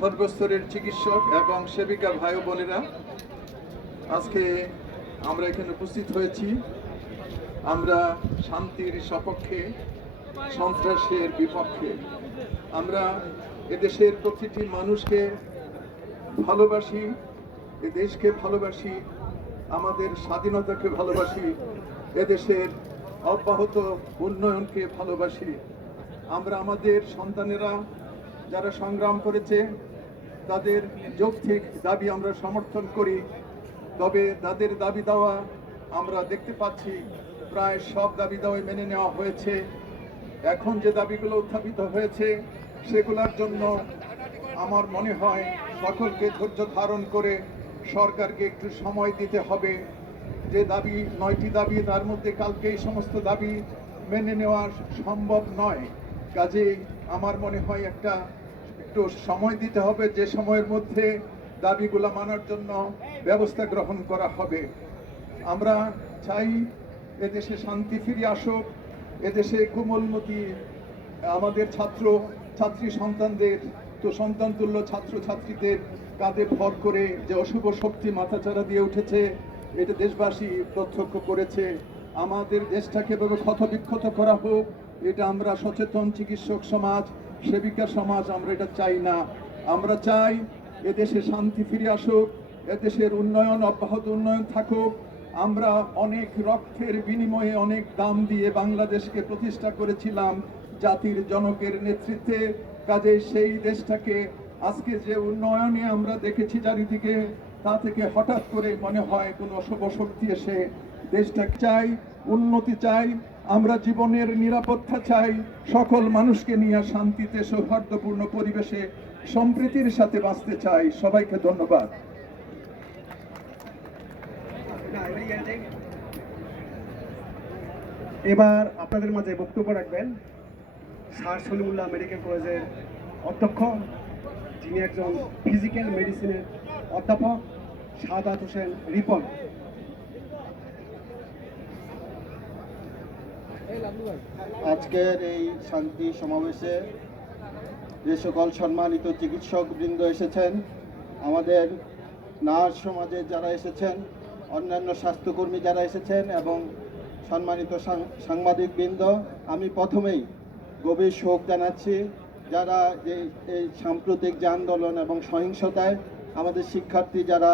সর্বস্তরের চিকিৎসক এবং সেবিকা ভাই বোনেরা, আজকে আমরা এখানে উপস্থিত হয়েছি। আমরা শান্তির সপক্ষে, সন্ত্রাসের বিপক্ষে। আমরা এদেশের প্রতিটি মানুষকে ভালোবাসি এ দেশকে ভালোবাসি, আমাদের স্বাধীনতাকে ভালোবাসি, এদেশের অব্যাহত উন্নয়নকে ভালোবাসি। আমরা আমাদের সন্তানেরা যারা সংগ্রাম করেছে, তাদের যৌক্তিক দাবি আমরা সমর্থন করি। তবে তাদের দাবি দেওয়া আমরা দেখতে পাচ্ছি, প্রায় সব দাবি দেওয়াই মেনে নেওয়া হয়েছে। এখন যে দাবিগুলো উত্থাপিত হয়েছে, সেগুলোর জন্য আমার মনে হয় সকলকে ধৈর্য ধারণ করে সরকারকে একটু সময় দিতে হবে। যে দাবি, নয়টি দাবি, তার মধ্যে কালকে এই সমস্ত দাবি মেনে নেওয়া সম্ভব নয়। কাজেই আমার মনে হয় একটা একটু সময় দিতে হবে, যে সময়ের মধ্যে দাবিগুলো মানার জন্য ব্যবস্থা গ্রহণ করা হবে। আমরা চাই এদেশে শান্তি ফিরে আসুক, এদেশে কোমলমতি আমাদের ছাত্র, ছাত্রী সন্তানদের, তো সন্তান তুল্য ছাত্র ছাত্রীদের কাঁধে ভর করে যে অশুভ শক্তি মাথাচাড়া দিয়ে উঠেছে এটা দেশবাসী প্রত্যক্ষ করেছে, আমাদের দেশটাকে এভাবে ক্ষতবিক্ষত করা হোক, এটা আমরা সচেতন চিকিৎসক সমাজ, সেবিকা সমাজ, আমরা এটা চাই না। আমরা চাই এদেশে শান্তি ফিরে আসুক এদেশের উন্নয়ন, অব্যাহত উন্নয়ন থাকুক। আমরা অনেক রক্তের বিনিময়ে অনেক দাম দিয়ে বাংলাদেশকে প্রতিষ্ঠা করেছিলাম জাতির জনকের নেতৃত্বে। কাজে সেই দেশটাকে আজকে যে উন্নয়নে আমরা দেখেছি চারিদিকে তা থেকে হঠাৎ করে মনে হয় কোনো অশুভ শক্তি এসে দেশটাকে চাই, উন্নতি চাই, আমরা জীবনের নিরাপত্তা চাই, সকল মানুষকে নিয়ে শান্তিতে, সৌহার্দ্যপূর্ণ পরিবেশে, সম্প্রীতির সাথে বাঁচতে চাই। সবাইকে ধন্যবাদ। এবার আপনাদের মাঝে বক্তব্য রাখবেন। স্যার সলিমুল্লাহ মেডিকেল কলেজের অধ্যক্ষ, যিনি একজন ফিজিক্যাল মেডিসিনের অধ্যাপক সাদাত হোসেন রিপন। আজকের এই শান্তি সমাবেশে যে সকল সম্মানিত চিকিৎসক বৃন্দ এসেছেন, আমাদের নার্স সমাজের যারা এসেছেন, অন্যান্য স্বাস্থ্যকর্মী যারা এসেছেন এবং সম্মানিত সাংবাদিক বৃন্দ আমি প্রথমেই গভীর শোক জানাচ্ছি যারা এই সাম্প্রতিক যে আন্দোলন এবং সহিংসতায় আমাদের শিক্ষার্থী যারা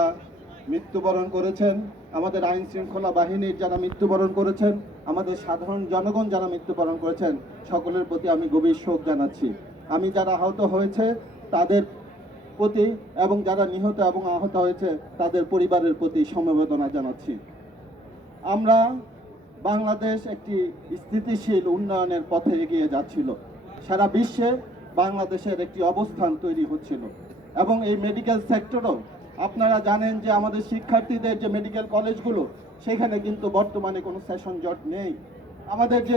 মৃত্যুবরণ করেছেন, আমাদের আইন শৃঙ্খলা বাহিনীর যারা মৃত্যুবরণ করেছেন, আমাদের সাধারণ জনগণ যারা মৃত্যুবরণ করেছেন, সকলের প্রতি আমি গভীর শোক জানাচ্ছি। আমি যারা আহত হয়েছে, তাদের প্রতি এবং যারা নিহত এবং আহত হয়েছে, তাদের পরিবারের প্রতি সমবেদনা জানাচ্ছি। আমরা বাংলাদেশ একটি স্থিতিশীল উন্নয়নের পথে এগিয়ে যাচ্ছিল। সারা বিশ্বে বাংলাদেশের একটি অবস্থান তৈরি হচ্ছিল। এবং এই মেডিকেল সেক্টরও আপনারা জানেন যে আমাদের শিক্ষার্থীদের যে মেডিকেল কলেজগুলো সেখানে কিন্তু বর্তমানে কোনো সেশন জট নেই। আমাদের যে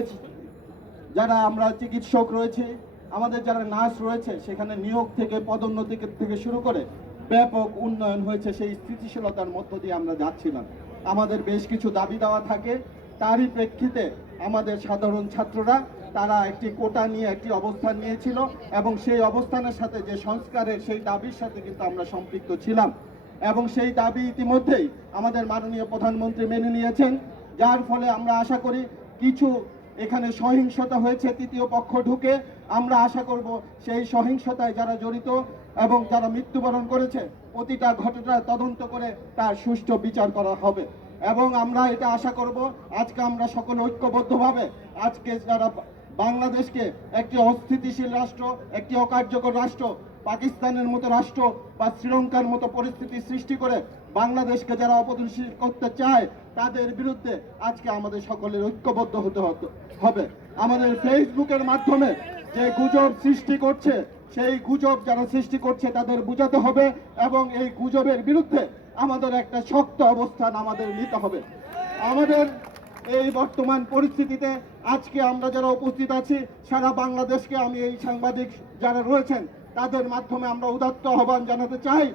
যারা আমরা চিকিৎসক রয়েছে, আমাদের যারা নার্স রয়েছে, সেখানে নিয়োগ থেকে, পদোন্নতি থেকে শুরু করে ব্যাপক উন্নয়ন হয়েছে সেই স্থিতিশীলতার মধ্য দিয়ে আমরা যাচ্ছিলাম। আমাদের বেশ কিছু দাবি দেওয়া থাকে। তারই প্রেক্ষিতে আমাদের সাধারণ ছাত্ররা তারা একটি কোটা নিয়ে, একটি অবস্থান নিয়েছিল এবং সেই অবস্থানের সাথে যে সংস্কারের সেই দাবির সাথে কিন্তু আমরা সম্পৃক্ত ছিলাম। এবং সেই দাবি ইতিমধ্যেই আমাদের মাননীয় প্রধানমন্ত্রী মেনে নিয়েছেন, যার ফলে আমরা আশা করি কিছু এখানে সহিংসতা হয়েছে, তৃতীয় পক্ষ ঢুকে আমরা আশা করব সেই সহিংসতায় যারা জড়িত এবং যারা মৃত্যুবরণ করেছে, প্রতিটা ঘটনা তদন্ত করে তার সুষ্ঠু বিচার করা হবে। এবং আমরা এটা আশা করব, আজকে আমরা সকলে ঐক্যবদ্ধভাবে আজকে যারা বাংলাদেশকে একটি অস্থিতিশীল রাষ্ট্র, একটি অকার্যকর রাষ্ট্র, পাকিস্তানের মতো রাষ্ট্র বা শ্রীলঙ্কার মতো পরিস্থিতি সৃষ্টি করে বাংলাদেশকে যারা অপদনশীল করতে চায়, তাদের বিরুদ্ধে আজকে আমাদের সকলের ঐক্যবদ্ধ হতে, হবে। আমাদের ফেসবুকের মাধ্যমে যে গুজব সৃষ্টি করছে, সেই গুজব যারা সৃষ্টি করছে, তাদের বুঝাতে হবে এবং এই গুজবের বিরুদ্ধে আমাদের একটা শক্ত অবস্থান আমাদের নিতে হবে। আমাদের এই বর্তমান পরিস্থিতিতে আজকে আমরা যারা উপস্থিত আছি, সারা বাংলাদেশকে আমি এই সাংবাদিক যারা রয়েছেন, তাদের মাধ্যমে আমরা উদাত্ত আহ্বান জানাতে চাই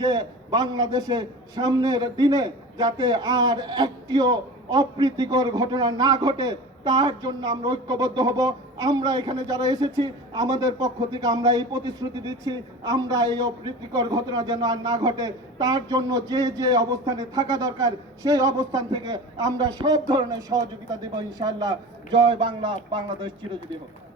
যে বাংলাদেশে সামনের দিনে যাতে আর একটিও অপ্রীতিকর ঘটনা না ঘটে, তার জন্য আমরা ঐক্যবদ্ধ হব। আমরা এখানে যারা এসেছি, আমাদের পক্ষ থেকে আমরা এই প্রতিশ্রুতি দিচ্ছি, আমরা এই অপ্রীতিকর ঘটনা যেন আর না ঘটে। তার জন্য যে যে অবস্থানে থাকা দরকার, সেই অবস্থান থেকে আমরা সব ধরনের সহযোগিতা দেব ইনশাল্লাহ জয় বাংলা, বাংলাদেশ চিরজীবী হোক।